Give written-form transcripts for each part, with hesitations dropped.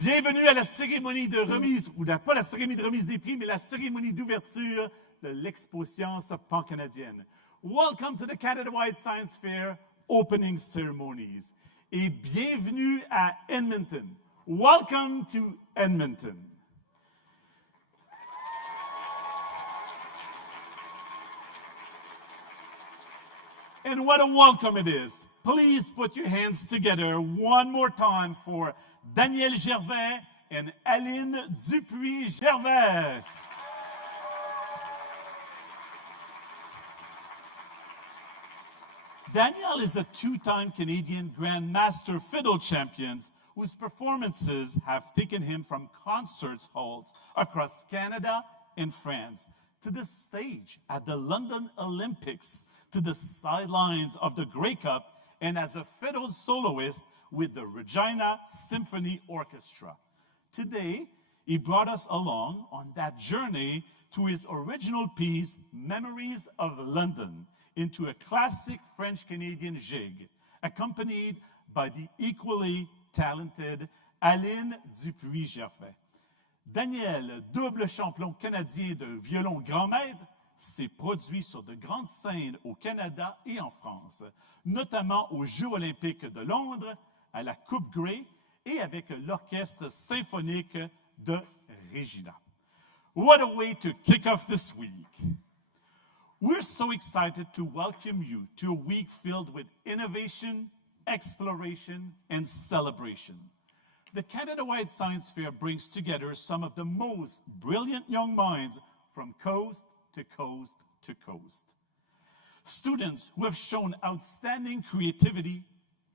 Bienvenue à la cérémonie de remise, ou pas la cérémonie de remise des prix, mais la cérémonie d'ouverture de l'Expo Science pancanadienne. Welcome to the Canada-wide Science Fair Opening Ceremonies. Et bienvenue à Edmonton. Welcome to Edmonton. And what a welcome it is. Please put your hands together one more time for Daniel Gervais and Aline Dupuis-Gervais. Daniel is a two-time Canadian Grand Master fiddle champion whose performances have taken him from concert halls across Canada and France to the stage at the London Olympics, to the sidelines of the Grey Cup, and as a fiddle soloist with the Regina Symphony Orchestra. Today, he brought us along on that journey to his original piece, Memories of London, into a classic French-Canadian jig, accompanied by the equally talented Aline Dupuis-Gervais. Daniel, double champion canadien de violon grand maître, s'est produit sur de grandes scènes au Canada et en France, notamment aux Jeux olympiques de Londres, à la Coupe Grey et avec l'Orchestre symphonique de Regina. What a way to kick off this week! We're so excited to welcome you to a week filled with innovation, exploration, and celebration. The Canada-wide Science Fair brings together some of the most brilliant young minds from coast to coast to coast. Students who have shown outstanding creativity,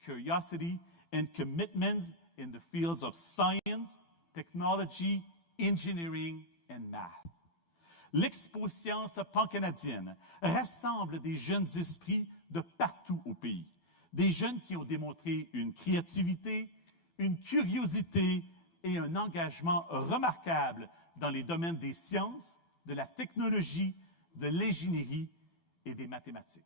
curiosity, and commitment in the fields of science, technology, engineering, and math. L'Expo Science pancanadienne rassemble des jeunes esprits de partout au pays. Des jeunes qui ont démontré une créativité, une curiosité et un engagement remarquable dans les domaines des sciences, de la technologie, de l'ingénierie et des mathématiques.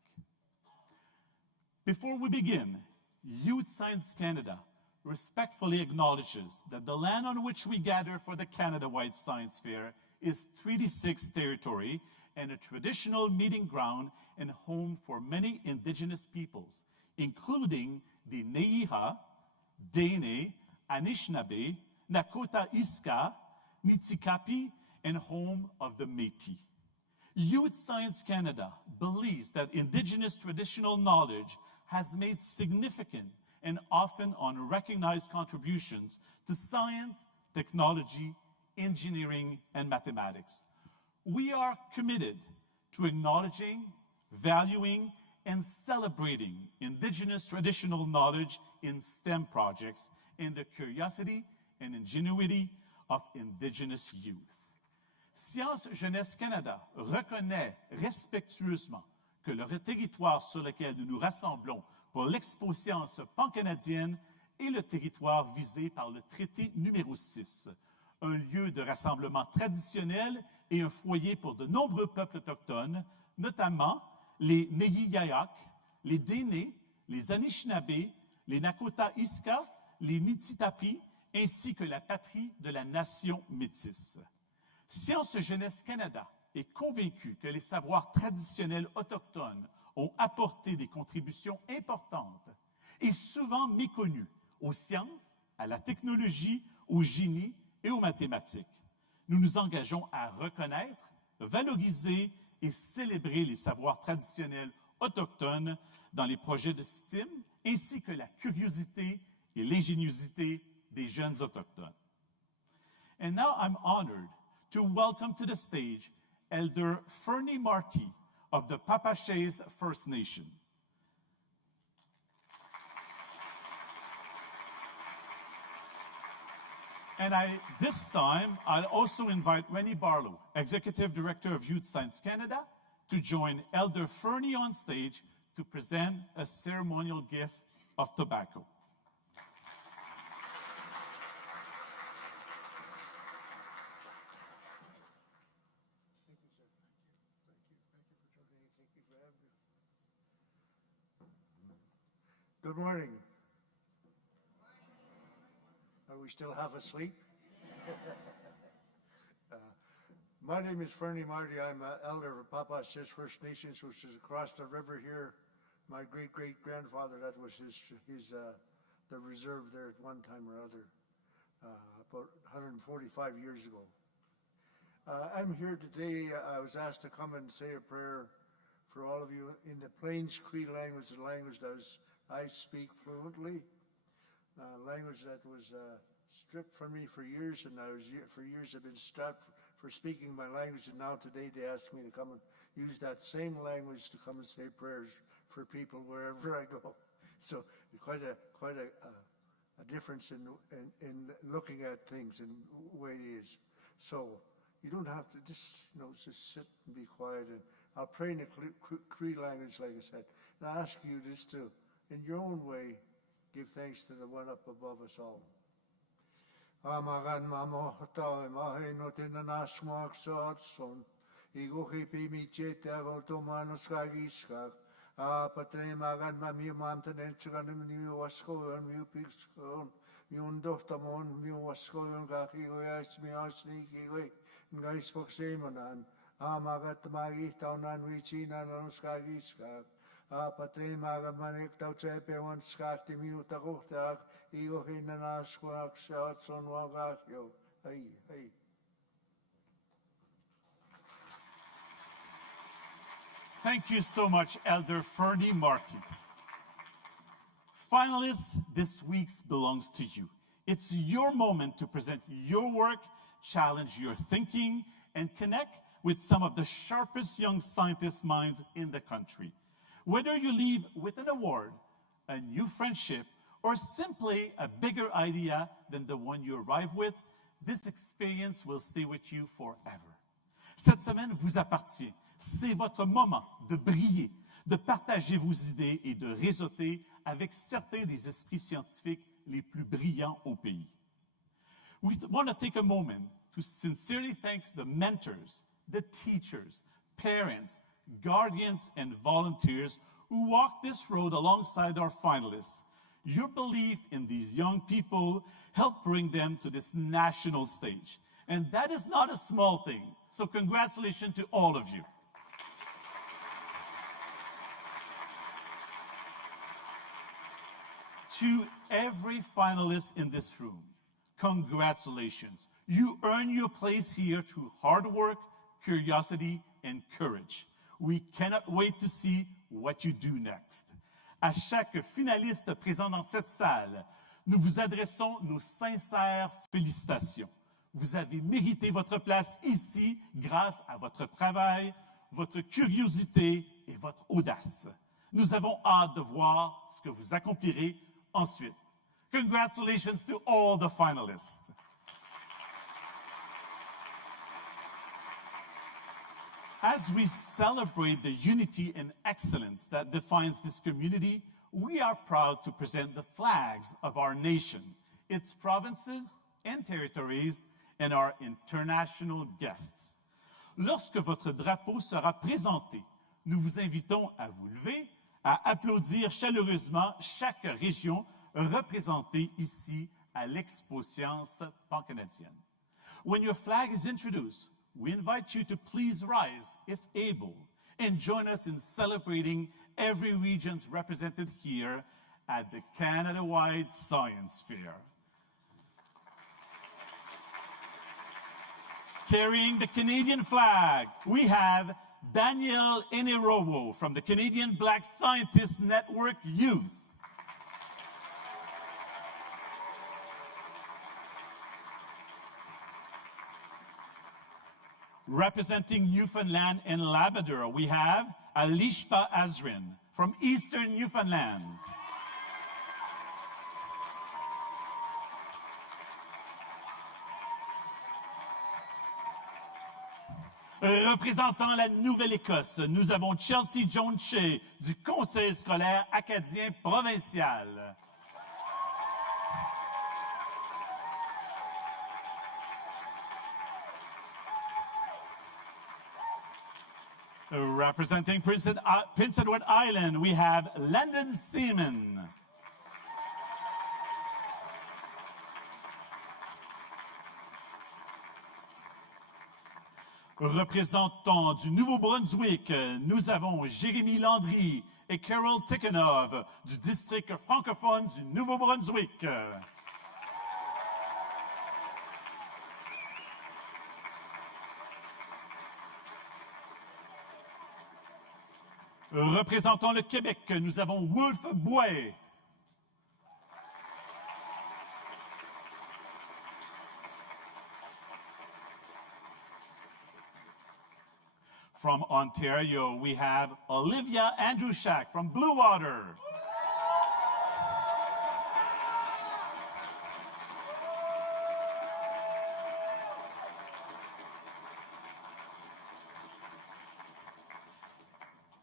Before we begin, Youth Science Canada respectfully acknowledges that the land on which we gather for the Canada-wide Science Fair is Treaty 6 territory and a traditional meeting ground and home for many Indigenous peoples, including the Ne'iha, Dene, Anishinaabe, Nakota Iska, Nitikapi, and home of the Métis. Youth Science Canada believes that Indigenous traditional knowledge has made significant and often unrecognized contributions to science, technology, engineering, and mathematics. We are committed to acknowledging, valuing, and celebrating Indigenous traditional knowledge in STEM projects and the curiosity and ingenuity of Indigenous youth. Sciences Jeunesse Canada reconnaît respectueusement que le territoire sur lequel nous nous rassemblons pour l'Expo Science pancanadienne est le territoire visé par le traité numéro 6, un lieu de rassemblement traditionnel et un foyer pour de nombreux peuples autochtones, notamment les Ne'iyayak, les Dene, les Anishinaabe, les Nakota Iska, les Nititapi, ainsi que la patrie de la nation métisse. Sciences Jeunesse Canada est convaincu que les savoirs traditionnels autochtones ont apporté des contributions importantes et souvent méconnues aux sciences, à la technologie, au génie et aux mathématiques. Nous nous engageons à reconnaître, valoriser et célébrer les savoirs traditionnels autochtones dans les projets de STEAM, ainsi que la curiosité et l'ingéniosité des jeunes autochtones. And now I'm honored to welcome to the stage Elder Fernie Marty of the Papaches First Nation. And this time, I'll also invite Rennie Barlow, Executive Director of Youth Science Canada, to join Elder Fernie on stage to present a ceremonial gift of tobacco. Good morning. Are we still half asleep? My name is Fernie Marty. I'm an elder of Papaches First Nations, which is across the river here. My great-great-grandfather, that was the reserve there at one time or other, about 145 years ago. I'm here today. I was asked to come and say a prayer for all of you in the Plains Cree language, the language that I speak fluently, language that was stripped from me for years, and for years I've been for speaking my language, and now today they asked me to come and use that same language to come and say prayers for people wherever I go. So quite a difference in looking at things and the way it is. So you don't have to just sit and be quiet. And I'll pray in the Cree language, like I said. And I ask you just to, in your own way, give thanks to the one up above us all. Amagan mamohta mahino tinanashmak sotson. Igo hipi mi chete agoto manos kagiskak. Patre magan mami mamten chugan mi wasko mi pixon. Mi undoftamon mi wasko gakigo yas mi asniki ngais foxemanan. Amagat magitaunan wichina nanuskagiskak. Patre magan manek tau chepe wan skakti mi utagohtak. Igo hinanaskak sotson wagakyo. Hey. Thank you so much, Elder Fernie Martin. Finalists, this week's belongs to you. It's your moment to present your work, challenge your thinking, and connect with some of the sharpest young scientist minds in the country. Whether you leave with an award, a new friendship, or simply a bigger idea than the one you arrive with, this experience will stay with you forever. Cette semaine vous appartient. C'est votre moment de briller, de partager vos idées et de réseauter avec certains des esprits scientifiques les plus brillants au pays. We want to take a moment to sincerely thank the mentors, the teachers, parents, guardians, and volunteers who walk this road alongside our finalists. Your belief in these young people helped bring them to this national stage. And that is not a small thing. So congratulations to all of you. To every finalist in this room, congratulations. You earn your place here through hard work, curiosity, and courage. We cannot wait to see what you do next. À chaque finaliste présent dans cette salle, nous vous adressons nos sincères félicitations. Vous avez mérité votre place ici grâce à votre travail, votre curiosité et votre audace. Nous avons hâte de voir ce que vous accomplirez ensuite. Congratulations to all the finalists. As we celebrate the unity and excellence that defines this community, we are proud to present the flags of our nation, its provinces and territories, and our international guests. Lorsque votre drapeau sera présenté, nous vous invitons à vous lever, à applaudir chaleureusement chaque région représentée ici à l'Expo Science pancanadienne. When your flag is introduced, we invite you to please rise, if able, and join us in celebrating every region's represented here at the Canada-wide Science Fair. Carrying the Canadian flag, we have Daniel Enerowo from the Canadian Black Scientists Network Youth. Representing Newfoundland and Labrador, we have Alishpa Azrin from Eastern Newfoundland. Représentant la Nouvelle-Écosse, nous avons Chelsea Jones-Shea du Conseil scolaire acadien provincial. Representing Prince Edward Island, we have Landon Seaman. Représentant du Nouveau-Brunswick, nous avons Jérémy Landry et Carol Tikhonov du district francophone du Nouveau-Brunswick. Représentant le Québec, nous avons Wolf Bouet. From Ontario, we have Olivia Andrushak from Blue Water.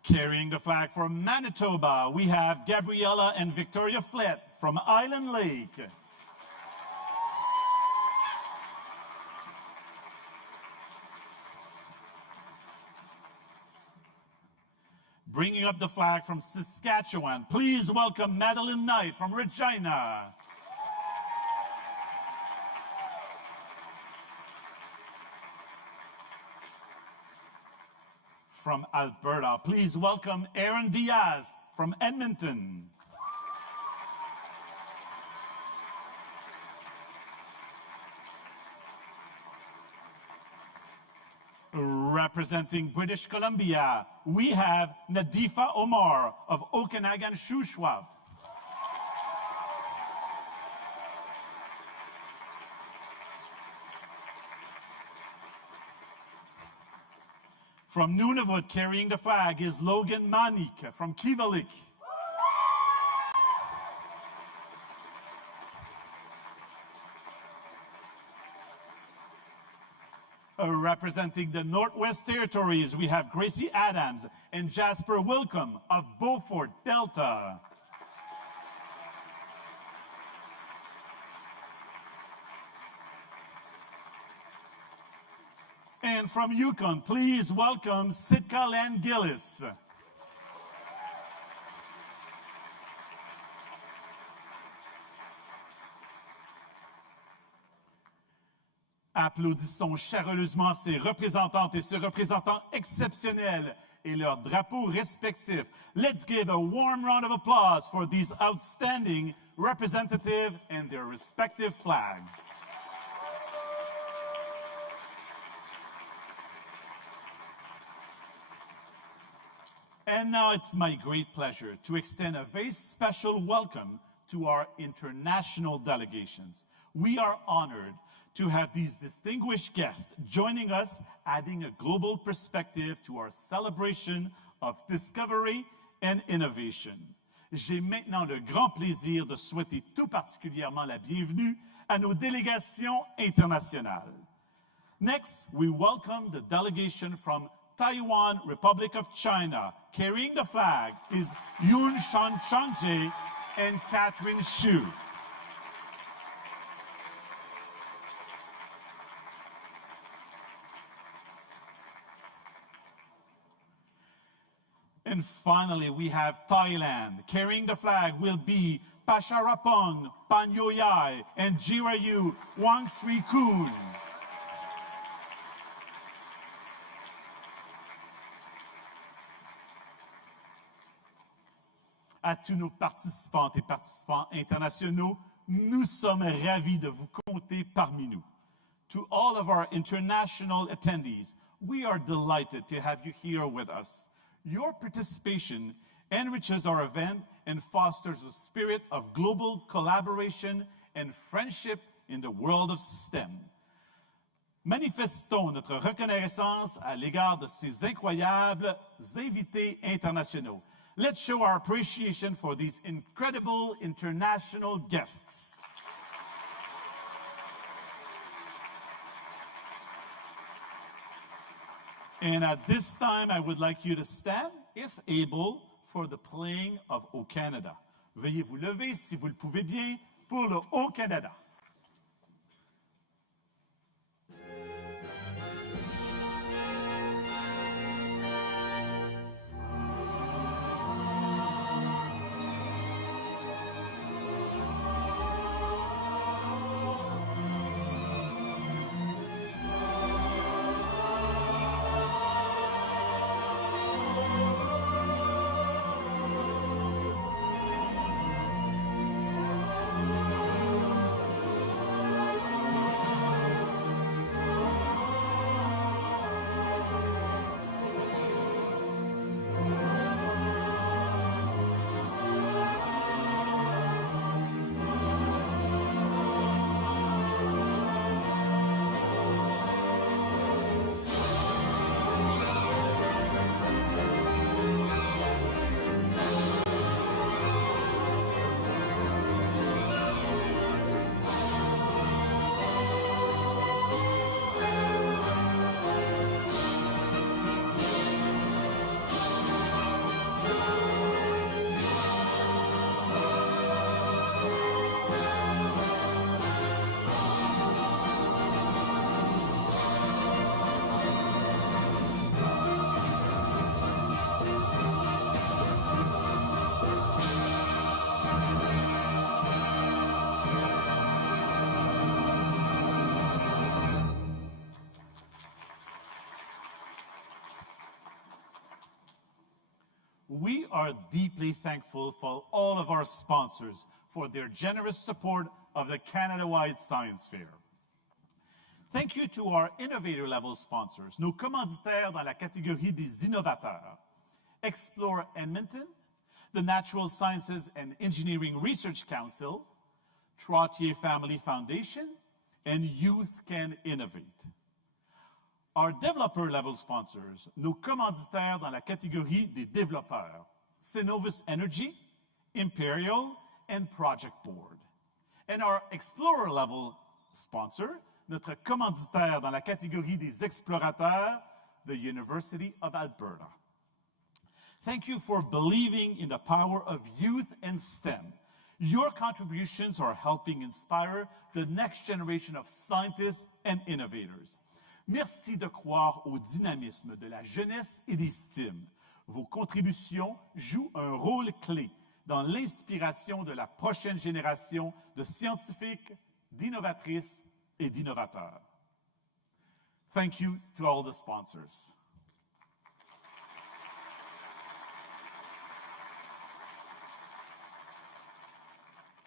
Carrying the flag from Manitoba, we have Gabriella and Victoria Flett from Island Lake. Bringing up the flag from Saskatchewan, please welcome Madeline Knight from Regina. From Alberta, please welcome Aaron Diaz from Edmonton. Representing British Columbia, we have Nadifa Omar of Okanagan Shuswap. From Nunavut, carrying the flag is Logan Manik from Kivalik. Representing the Northwest Territories, we have Gracie Adams and Jasper Wilcom of Beaufort Delta. And from Yukon, please welcome Sitka Len Gillis. Applaudissons chaleureusement ces représentantes et ces représentants exceptionnels et leurs drapeaux respectifs. Let's give a warm round of applause for these outstanding representatives and their respective flags. And now it's my great pleasure to extend a very special welcome to our international delegations. We are honored to have these distinguished guests joining us, adding a global perspective to our celebration of discovery and innovation. J'ai maintenant le grand plaisir de souhaiter tout particulièrement la bienvenue à nos délégations internationales. Next, we welcome the delegation from Taiwan, Republic of China. Carrying the flag is Yun Shan Changje and Catherine Xu. And finally, we have Thailand. Carrying the flag will be Pasharapong Panyoyai and Jirayu Wang Sri Kun. À tous nos participantes et participants internationaux, nous sommes ravis de vous compter parmi nous. To all of our international attendees, we are delighted to have you here with us. Your participation enriches our event and fosters a spirit of global collaboration and friendship in the world of STEM. Manifestons notre reconnaissance à l'égard de ces incroyables invités internationaux. Let's show our appreciation for these incredible international guests. And at this time, I would like you to stand, if able, for the playing of O Canada. Veuillez vous lever, si vous le pouvez bien, pour le O Canada. We are deeply thankful for all of our sponsors for their generous support of the Canada-wide Science Fair. Thank you to our innovator-level sponsors, nos commanditaires dans la catégorie des innovateurs. Explore Edmonton, the Natural Sciences and Engineering Research Council, Trottier Family Foundation, and Youth Can Innovate. Our developer-level sponsors, nos commanditaires dans la catégorie des développeurs, Cenovus Energy, Imperial, and Project Board. And our explorer-level sponsor, notre commanditaire dans la catégorie des explorateurs, the University of Alberta. Thank you for believing in the power of youth and STEM. Your contributions are helping inspire the next generation of scientists and innovators. Merci de croire au dynamisme de la jeunesse et des STEM. Vos contributions jouent un rôle clé dans l'inspiration de la prochaine génération de scientifiques, d'innovatrices et d'innovateurs. Thank you to all the sponsors.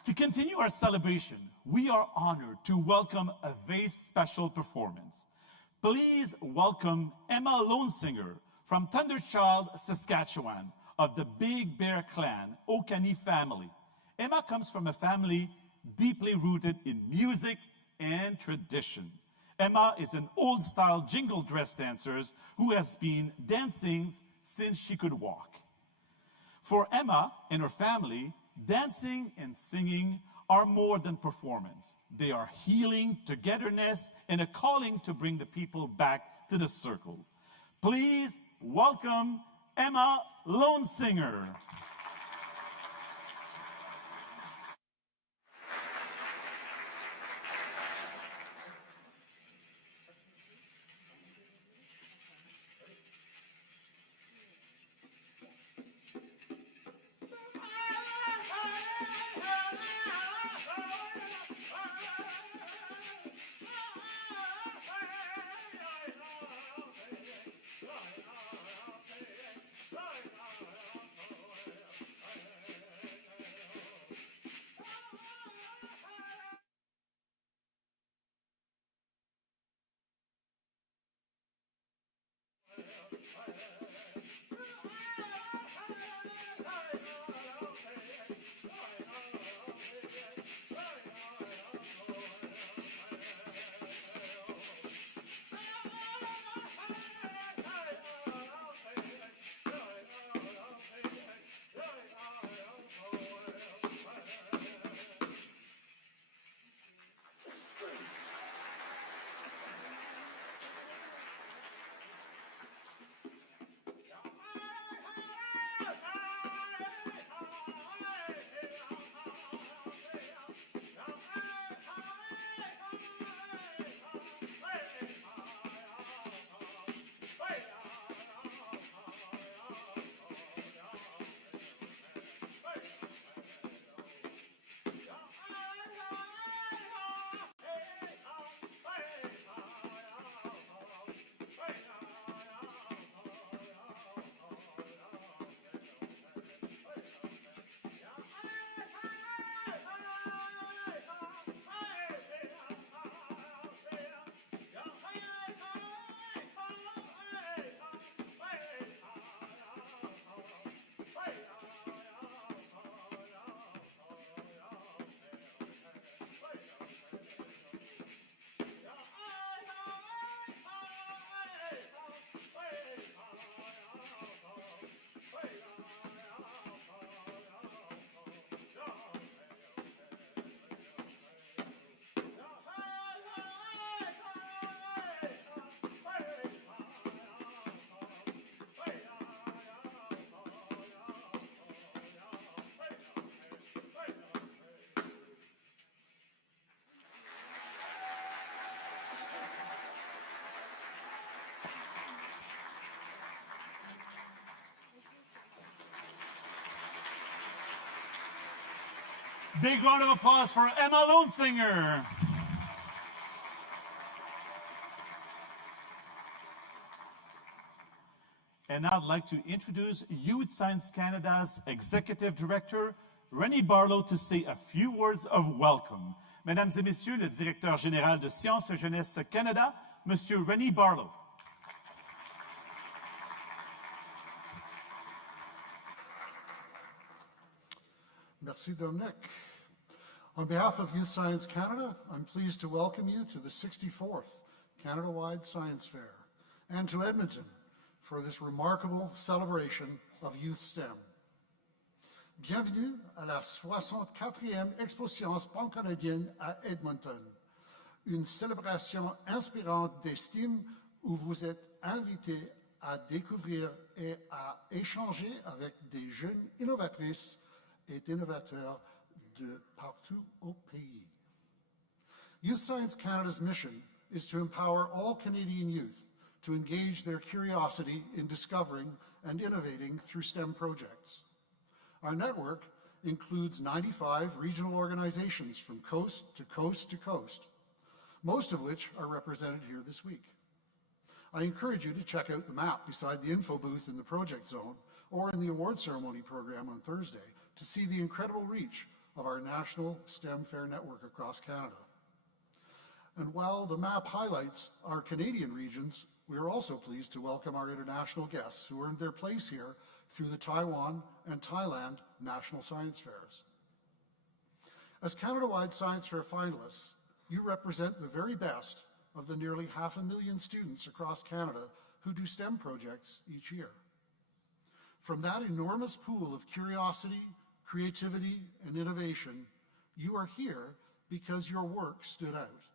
To continue our celebration, we are honored to welcome a very special performance. Please welcome Emma Lonesinger from Thunderchild, Saskatchewan, of the Big Bear Clan, Okanee family. Emma comes from a family deeply rooted in music and tradition. Emma is an old-style jingle dress dancer who has been dancing since she could walk. For Emma and her family, dancing and singing are more than performance. They are healing, togetherness, and a calling to bring the people back to the circle. Please welcome Emma Lonesinger. Big round of applause for Emma Lonesinger. And now I'd like to introduce Youth Science Canada's Executive Director, Rennie Barlow, to say a few words of welcome. Mesdames et Messieurs, le Directeur général de Sciences et Jeunesse Canada, Monsieur Rennie Barlow. Merci, Dominic. On behalf of Youth Science Canada, I'm pleased to welcome you to the 64th Canada-wide Science Fair and to Edmonton for this remarkable celebration of Youth STEM. Bienvenue à la 64e Expo Sciences pancanadienne à Edmonton, une célébration inspirante d'estime où vous êtes invités à découvrir et à échanger avec des jeunes innovatrices et innovateurs de partout au pays. Youth Science Canada's mission is to empower all Canadian youth to engage their curiosity in discovering and innovating through STEM projects. Our network includes 95 regional organizations from coast to coast to coast, most of which are represented here this week. I encourage you to check out the map beside the info booth in the project zone or in the award ceremony program on Thursday to see the incredible reach of our national STEM Fair network across Canada. And while the map highlights our Canadian regions, we are also pleased to welcome our international guests who earned their place here through the Taiwan and Thailand National Science Fairs. As Canada-wide Science Fair finalists, you represent the very best of the nearly 500,000 students across Canada who do STEM projects each year. From that enormous pool of curiosity, creativity, and innovation, you are here because your work stood out.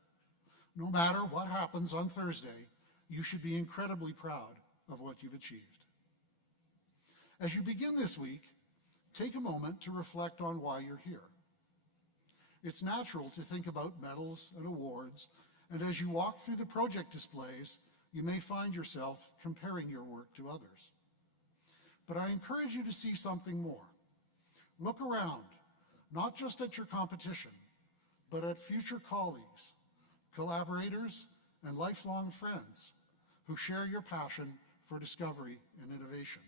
No matter what happens on Thursday, you should be incredibly proud of what you've achieved. As you begin this week, take a moment to reflect on why you're here. It's natural to think about medals and awards, and as you walk through the project displays, you may find yourself comparing your work to others. But I encourage you to see something more. Look around, not just at your competition, but at future colleagues, collaborators, and lifelong friends who share your passion for discovery and innovation.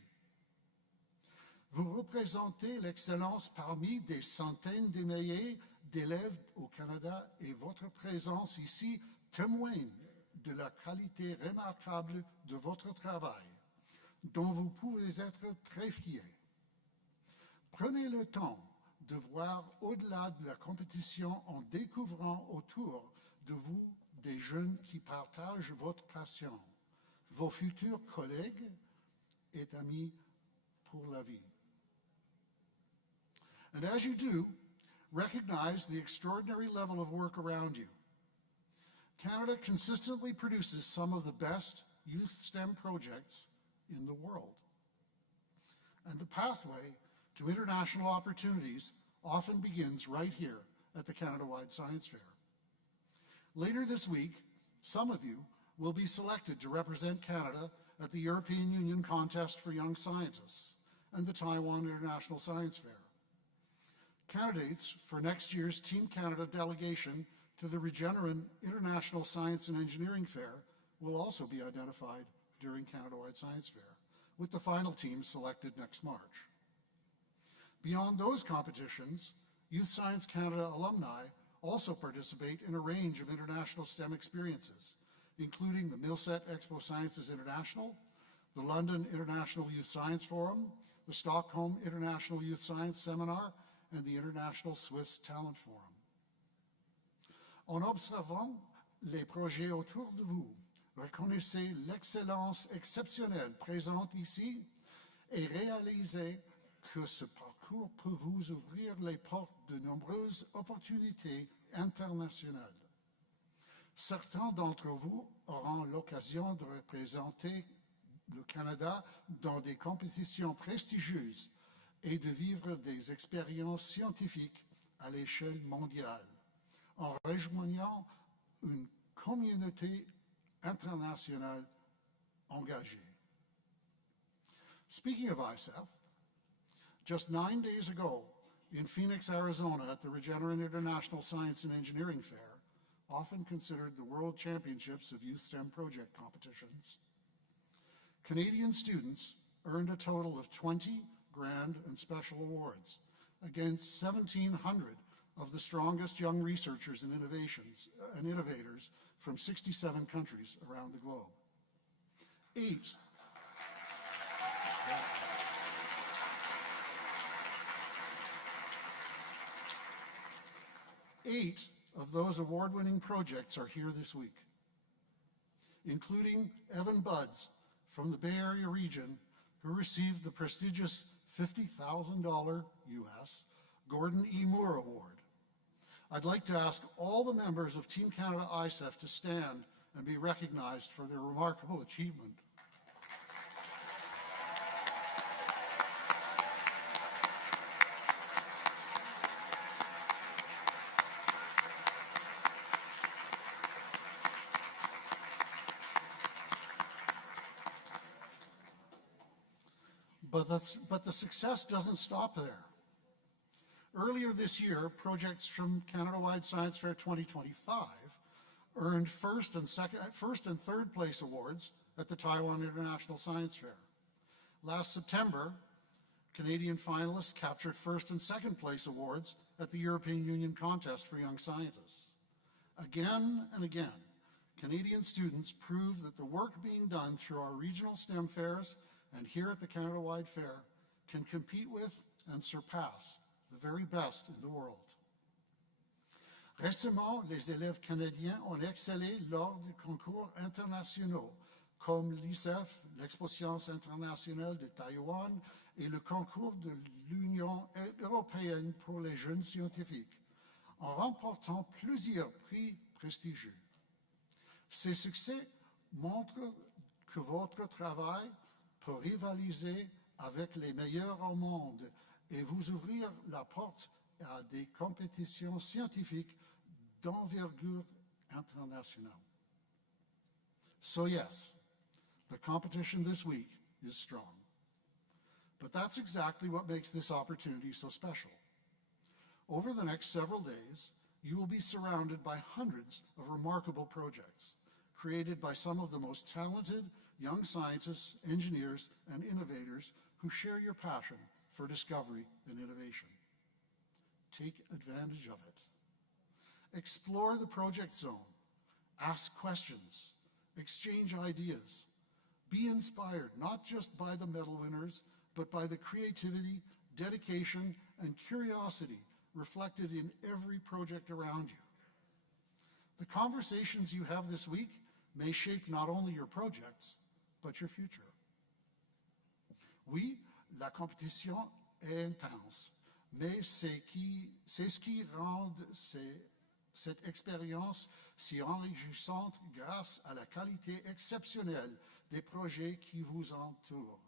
Vous représentez l'excellence parmi des centaines de milliers d'élèves au Canada et votre présence ici témoigne de la qualité remarquable de votre travail, dont vous pouvez être très fiers. Prenez le temps de voir au-delà de la compétition en découvrant autour de vous des jeunes qui partagent votre passion, vos futurs collègues et amis pour la vie. And as you do, recognize the extraordinary level of work around you. Canada consistently produces some of the best youth STEM projects in the world. And the pathway to international opportunities often begins right here at the Canada-wide Science Fair. Later this week, some of you will be selected to represent Canada at the European Union Contest for Young Scientists and the Taiwan International Science Fair. Candidates for next year's Team Canada delegation to the Regeneron International Science and Engineering Fair will also be identified during Canada-wide Science Fair, with the final team selected next March. Beyond those competitions, Youth Science Canada alumni also participate in a range of international STEM experiences, including the Milset Expo Sciences International, the London International Youth Science Forum, the Stockholm International Youth Science Seminar, and the International Swiss Talent Forum. En observant les projets autour de vous, reconnaissez l'excellence exceptionnelle présente ici et réalisez que ce parcours peut vous ouvrir les portes de nombreuses opportunités internationales. Certains d'entre vous auront l'occasion de représenter le Canada dans des compétitions prestigieuses et de vivre des expériences scientifiques à l'échelle mondiale, en rejoignant une communauté internationale engagée. Speaking of ISEF, just 9 days ago in Phoenix, Arizona at the Regeneron International Science and Engineering Fair, often considered the World Championships of Youth STEM Project Competitions, Canadian students earned a total of 20 grand and special awards against 1,700 of the strongest young researchers and innovators from 67 countries around the globe. Eight of those award-winning projects are here this week, including Evan Buds from the Bay Area region, who received the prestigious $50,000 US Gordon E. Moore Award. I'd like to ask all the members of Team Canada ISEF to stand and be recognized for their remarkable achievement. But the success doesn't stop there. Earlier this year, projects from Canada-wide Science Fair 2025 earned first and third place awards at the Taiwan International Science Fair. Last September, Canadian finalists captured first and second place awards at the European Union Contest for Young Scientists. Again and again, Canadian students prove that the work being done through our regional STEM fairs and here at the Canada-wide Fair can compete with and surpass the very best in the world. Récemment, les élèves canadiens ont excellé lors de concours internationaux comme l'ISEF, l'Expo Sciences internationale de Taïwan et le concours de l'Union européenne pour les jeunes scientifiques, en remportant plusieurs prix prestigieux. Ces succès montrent que votre travail peut rivaliser avec les meilleurs au monde et vous ouvrir la porte à des compétitions scientifiques d'envergure internationale. So yes, the competition this week is strong. But that's exactly what makes this opportunity so special. Over the next several days, you will be surrounded by hundreds of remarkable projects created by some of the most talented young scientists, engineers, and innovators who share your passion for discovery and innovation. Take advantage of it. Explore the project zone. Ask questions. Exchange ideas. Be inspired not just by the medal winners, but by the creativity, dedication, and curiosity reflected in every project around you. The conversations you have this week may shape not only your projects, but your future. Oui, la compétition est intense, mais c'est ce qui rend cette expérience si enrichissante grâce à la qualité exceptionnelle des projets qui vous entourent.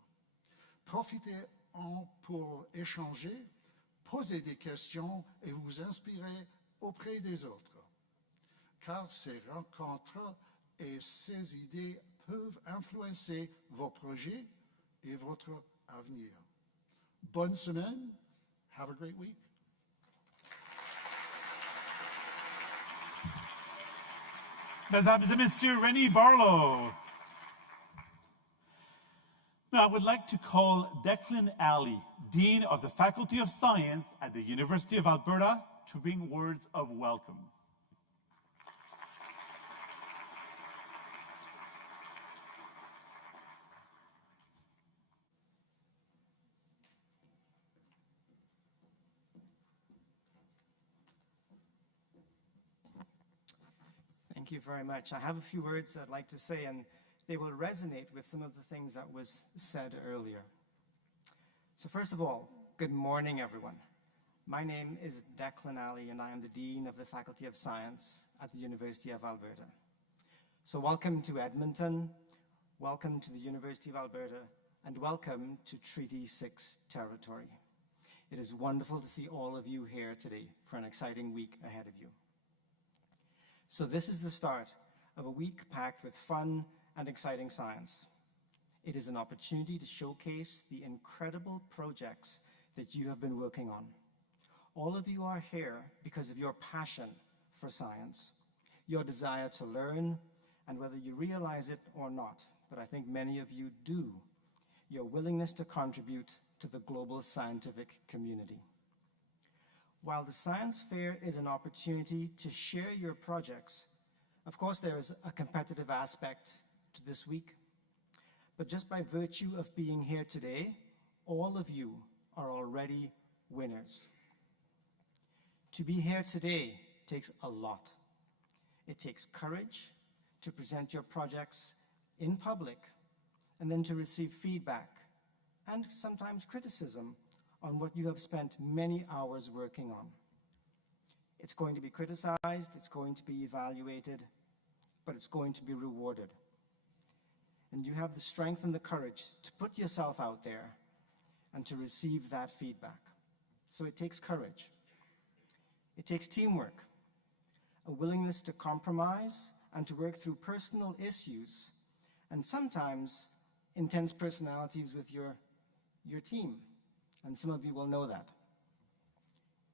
Profitez-en pour échanger, poser des questions et vous inspirer auprès des autres. Car ces rencontres et ces idées peuvent influencer vos projets et votre avenir. Bonne semaine. Have a great week. Mesdames et Messieurs, Rennie Barlow. Now, I would like to call Declan Alley, Dean of the Faculty of Science at the University of Alberta, to bring words of welcome. Thank you very much. I have a few words I'd like to say, and they will resonate with some of the things that was said earlier. So first of all, good morning, everyone. My name is Declan Alley, and I am the Dean of the Faculty of Science at the University of Alberta. So welcome to Edmonton, welcome to the University of Alberta, and welcome to Treaty 6 territory. It is wonderful to see all of you here today for an exciting week ahead of you. So this is the start of a week packed with fun and exciting science. It is an opportunity to showcase the incredible projects that you have been working on. All of you are here because of your passion for science, your desire to learn, and whether you realize it or not, but I think many of you do, your willingness to contribute to the global scientific community. While the science fair is an opportunity to share your projects, of course there is a competitive aspect to this week. But just by virtue of being here today, all of you are already winners. To be here today takes a lot. It takes courage to present your projects in public and then to receive feedback and sometimes criticism on what you have spent many hours working on. It's going to be criticized, it's going to be evaluated, but it's going to be rewarded. And you have the strength and the courage to put yourself out there and to receive that feedback. So it takes courage. It takes teamwork, a willingness to compromise and to work through personal issues, and sometimes intense personalities with your team. And some of you will know that.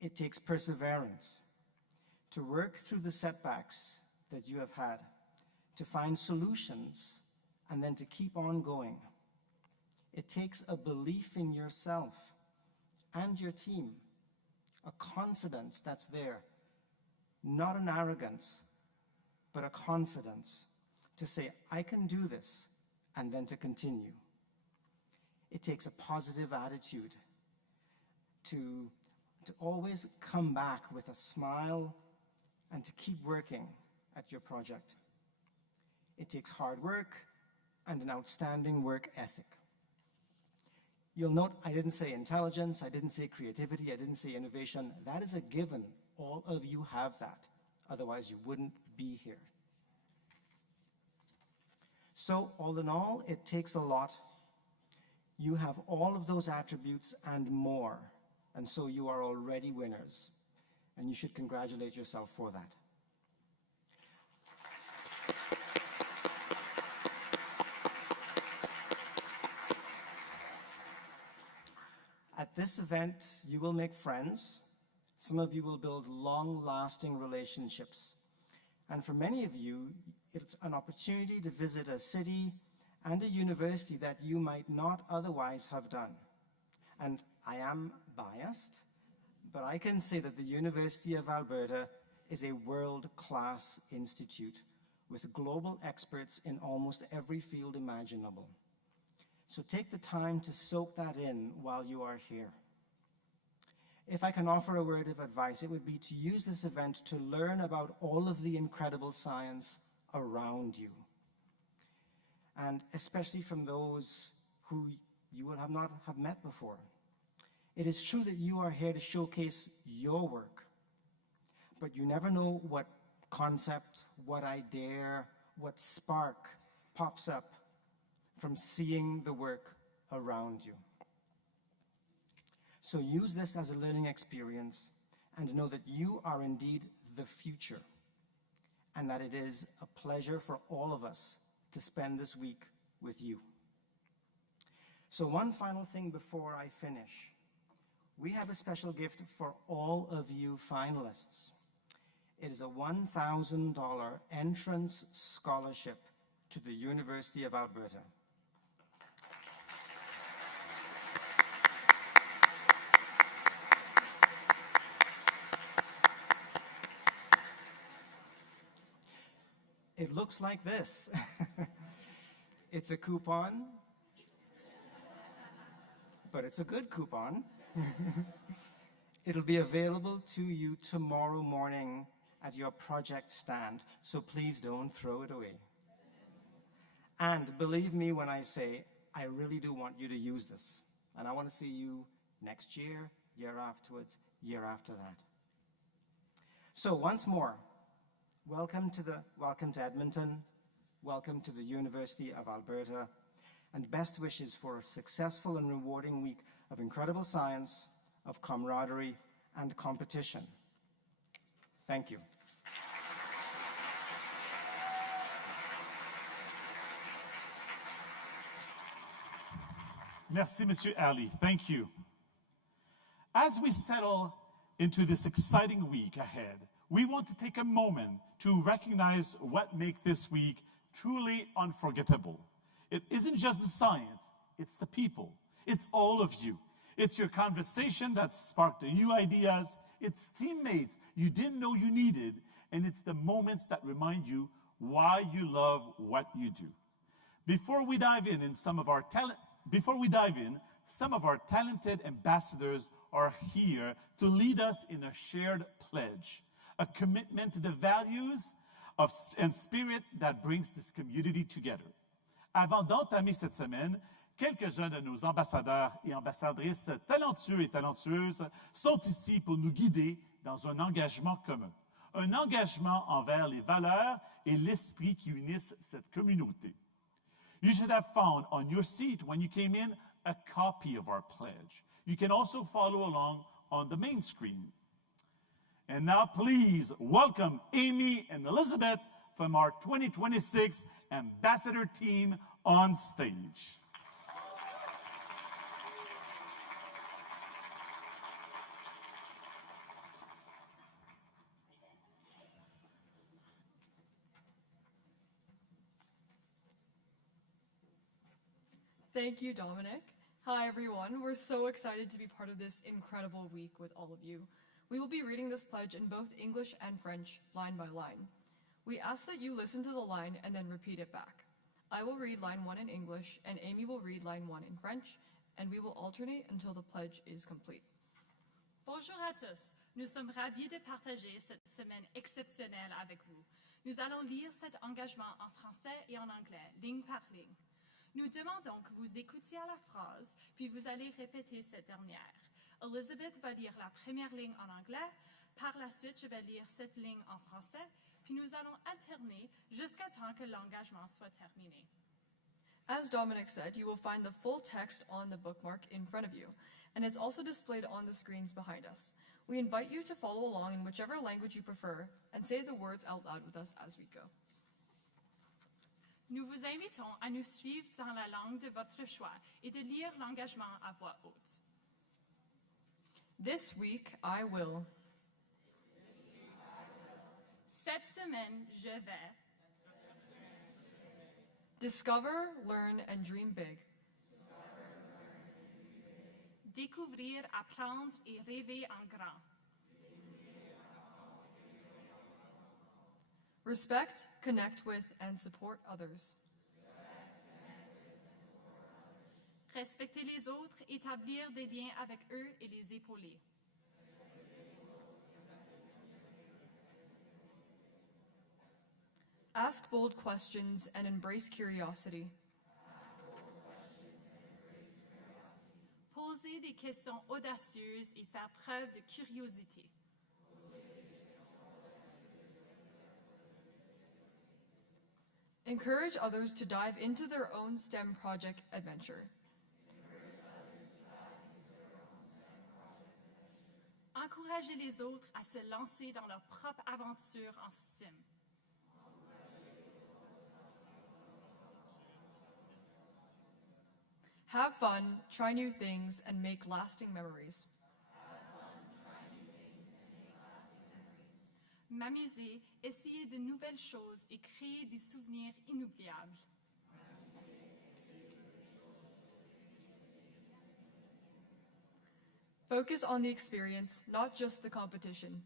It takes perseverance to work through the setbacks that you have had, to find solutions, and then to keep on going. It takes a belief in yourself and your team, a confidence that's there, not an arrogance, but a confidence to say, I can do this, and then to continue. It takes a positive attitude to always come back with a smile and to keep working at your project. It takes hard work and an outstanding work ethic. You'll note I didn't say intelligence, I didn't say creativity, I didn't say innovation. That is a given. All of you have that. Otherwise, you wouldn't be here. So, all in all, it takes a lot. You have all of those attributes and more, and so you are already winners, and you should congratulate yourself for that. At this event, you will make friends. Some of you will build long-lasting relationships. And for many of you, it's an opportunity to visit a city and a university that you might not otherwise have done. And I am biased, but I can say that the University of Alberta is a world-class institute with global experts in almost every field imaginable. So take the time to soak that in while you are here. If I can offer a word of advice, it would be to use this event to learn about all of the incredible science around you. And especially from those who you will not have met before. It is true that you are here to showcase your work, but you never know what concept, what idea, what spark pops up from seeing the work around you. So use this as a learning experience and know that you are indeed the future, and that it is a pleasure for all of us to spend this week with you. So one final thing before I finish. We have a special gift for all of you finalists. It is a $1,000 entrance scholarship to the University of Alberta. It looks like this. It's a coupon, but it's a good coupon. It'll be available to you tomorrow morning at your project stand, so please don't throw it away. And believe me when I say, I really do want you to use this. And I want to see you next year, year afterwards, year after that. So once more, welcome to Edmonton, welcome to the University of Alberta, and best wishes for a successful and rewarding week of incredible science, of camaraderie, and competition. Thank you. Merci, Monsieur Ali. Thank you. As we settle into this exciting week ahead, we want to take a moment to recognize what makes this week truly unforgettable. It isn't just the science, it's the people. It's all of you. It's your conversation that sparked the new ideas. It's teammates you didn't know you needed. And it's the moments that remind you why you love what you do. Before we dive in, some of our talented ambassadors are here to lead us in a shared pledge, a commitment to the values and spirit that brings this community together. Avant d'entamer cette semaine, quelques-uns de nos ambassadeurs et ambassadrices talentueux et talentueuses sont ici pour nous guider dans un engagement commun. Un engagement envers les valeurs et l'esprit qui unissent cette communauté. You should have found on your seat when you came in a copy of our pledge. You can also follow along on the main screen. And now please welcome Amy and Elizabeth from our 2026 ambassador team on stage. Thank you, Dominic. Hi, everyone. We're so excited to be part of this incredible week with all of you. We will be reading this pledge in both English and French, line by line. We ask that you listen to the line and then repeat it back. I will read line 1 in English, and Amy will read line 1 in French, and we will alternate until the pledge is complete. Bonjour à tous. Nous sommes ravis de partager cette semaine exceptionnelle avec vous. Nous allons lire cet engagement en français et en anglais, ligne par ligne. Nous demandons que vous écoutiez la phrase, puis vous allez répéter cette dernière. Elizabeth va lire la première ligne en anglais, par la suite je vais lire cette ligne en français, puis nous allons alterner jusqu'à temps que l'engagement soit terminé. As Dominic said, you will find the full text on the bookmark in front of you, and it's also displayed on the screens behind us. We invite you to follow along in whichever language you prefer and say the words out loud with us as we go. Nous vous invitons à nous suivre dans la langue de votre choix et de lire l'engagement à voix haute. This week I will. Cette semaine, je vais Discover, learn, and dream big. découvrir, apprendre et rêver en grand. Respect, connect with, and support others. Respecter les autres, établir des liens avec eux et les épauler. Ask bold questions and embrace curiosity. Poser des questions audacieuses et faire preuve de curiosité. Encourage others to dive into their own STEM project adventure. Encourager les autres à se lancer dans leur propre aventure en STEM. Have fun, try new things, and make lasting memories. M'amuser, essayer de nouvelles choses et créer des souvenirs inoubliables. Focus on the experience, not just the competition.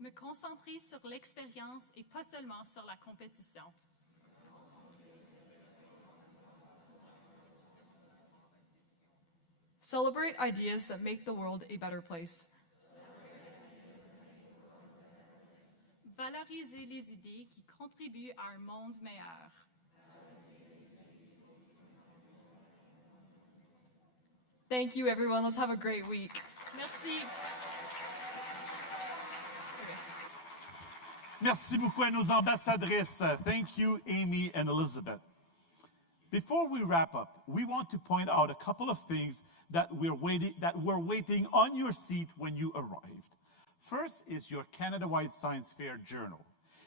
Me concentrer sur l'expérience et pas seulement sur la compétition. Celebrate ideas that make the world a better place. Valoriser les idées qui contribuent à un monde meilleur. Thank you, everyone. Let's have a great week. Merci. Merci beaucoup à nos ambassadrices. Thank you, Amy and Elizabeth. Before we wrap up, we want to point out a couple of things that were waiting on your seat when you arrived. First is your Canada-wide Science Fair journal.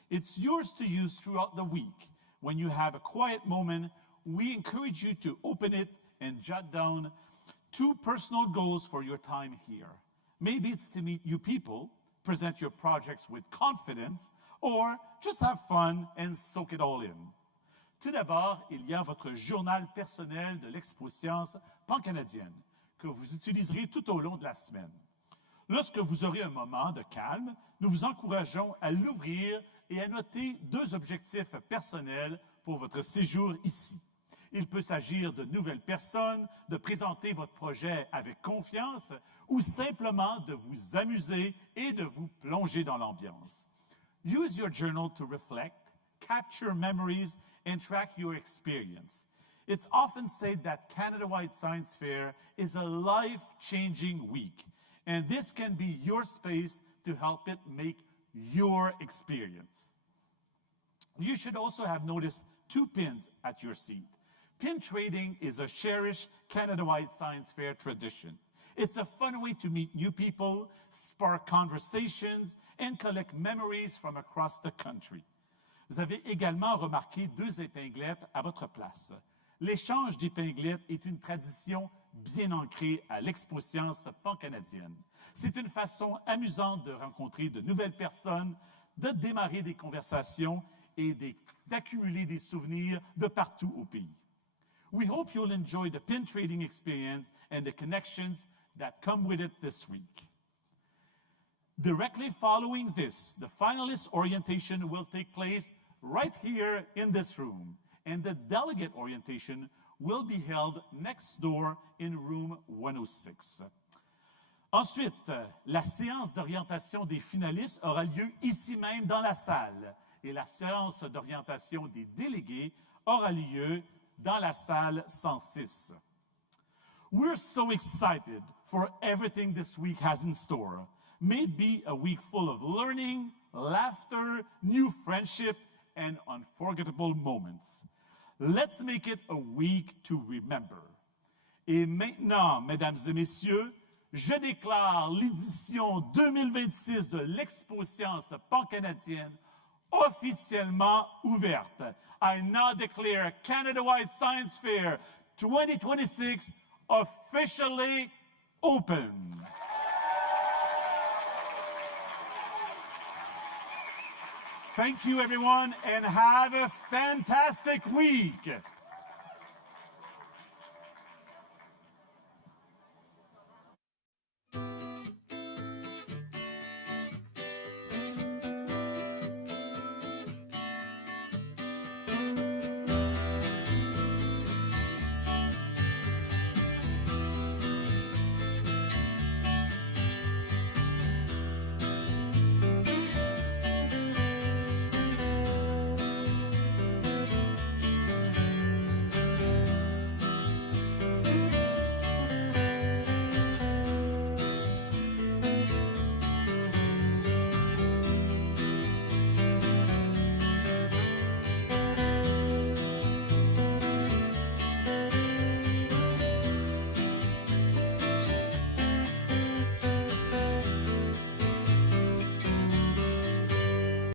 It's yours to use throughout the week. When you have a quiet moment, we encourage you to open it and jot down 2 personal goals for your time here. Maybe it's to meet new people, present your projects with confidence, or just have fun and soak it all in. Tout d'abord, il y a votre journal personnel de l'Expo Science pancanadienne que vous utiliserez tout au long de la semaine. Lorsque vous aurez un moment de calme, nous vous encourageons à l'ouvrir et à noter 2 objectifs personnels pour votre séjour ici. Il peut s'agir de nouvelles personnes, de présenter votre projet avec confiance ou simplement de vous amuser et de vous plonger dans l'ambiance. Use your journal to reflect, capture memories, and track your experience. It's often said that Canada-wide Science Fair is a life-changing week, and this can be your space to help it make your experience. You should also have noticed 2 pins at your seat. Pin trading is a cherished Canada-wide Science Fair tradition. It's a fun way to meet new people, spark conversations, and collect memories from across the country. Vous avez également remarqué 2 épinglettes à votre place. L'échange d'épinglettes est une tradition bien ancrée à l'Expo Science pancanadienne. C'est une façon amusante de rencontrer de nouvelles personnes, de démarrer des conversations et d'accumuler des souvenirs de partout au pays. We hope you'll enjoy the pin trading experience and the connections that come with it this week. Directly following this, the finalist orientation will take place right here in this room, and the delegate orientation will be held next door in room 106. Ensuite, la séance d'orientation des finalistes aura lieu ici même dans la salle, et la séance d'orientation des délégués aura lieu dans la salle 106. We're so excited for everything this week has in store. May it be a week full of learning, laughter, new friendship, and unforgettable moments. Let's make it a week to remember. Et maintenant, mesdames et messieurs, je déclare l'édition 2026 de l'Expo Science pancanadienne officiellement ouverte. I now declare Canada-wide Science Fair 2026 officially open. Thank you, everyone, and have a fantastic week.